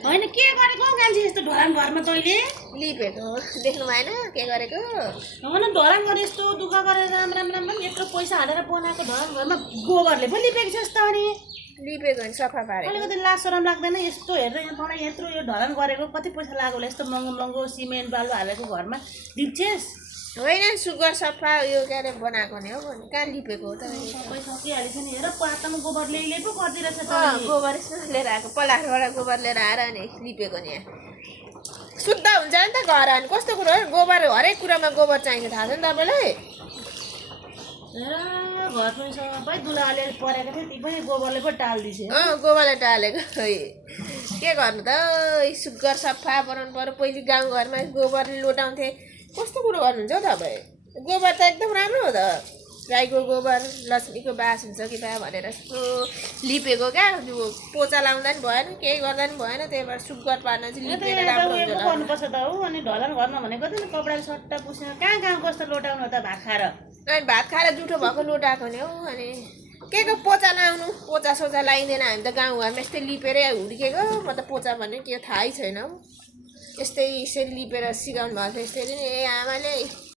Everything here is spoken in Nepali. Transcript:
होइन के गरेको मान्छे यस्तो ढोरान घरमा तैँले लिपेको देख्नु भएन के गरेको होइन ढोरान गरे यस्तो दुःख गरेर राम राम राम राम यत्रो पैसा हालेर बनाएको ढोरान घरमा गोबरले पो लिपेको छ यस्तो अनि लिपेको नि सफा पारेको अलिकति लाज शरम लाग्दैन यस्तो हेरेर यहाँ तँलाई यत्रो यो ढोरान गरेको कति पैसा लाग्यो होला यस्तो महँगो महँगो सिमेन्ट बालु हालेको घरमा लिप्छेस् होइन सुगर सफा यो के अरे बनाएको नि हो कहाँ लिपेको हो त सबै सकिहालेछ नि हेर पातामा गोबर ल्याइले पो गरिदिरहेछ त गोबर यसो लिएर आएको पलाखबाट गोबर लिएर आएर अनि लिपेको नि यहाँ शुद्ध हुन्छ नि त घर अनि कस्तो कुरो हो गोबर हरेक कुरामा गोबर चाहिन्छ थाहा छ नि तपाईँलाई हेर घर पनि सबै दुला अलिअलि परेको थियो ती पनि गोबरले पो टालिदिन्छ गोबरले टालेको के गर्नु त सुग्घर सफा बनाउनु पर्यो पहिले गाउँघरमा गोबरले लोटाउँथे कस्तो कुरो गर्नुहुन्छ हौ तपाईँ गोबर त एकदम राम्रो हो त गाईको गोबर लक्ष्मीको बास हुन्छ कि बा भनेर लिपेको क्या पोचा लाउँदा नि भएन केही गर्दा नि भएन त्यही भएर सुग्घर पार्न चाहिँ लिपेर राम्रो हुन्छ गर्नुपर्छ त हौ अनि ढलान घरमा भनेको त नि कपडाले सट्टा पुस्ने कहाँ कहाँ कस्तो लोटाउनु त भात खाएर अनि भात खाएर जुठो भएको लोटाएको नि हौ अनि के को पोचा लाउनु पोचा सोचा लगाइँदैन हामी त गाउँघरमा यस्तै लिपेरै हुर्केको म त पोचा भन्ने के थाहै छैन हौ यस्तै यसरी लिपेर सिकाउनु भएको थियो यसरी नि ए आमाले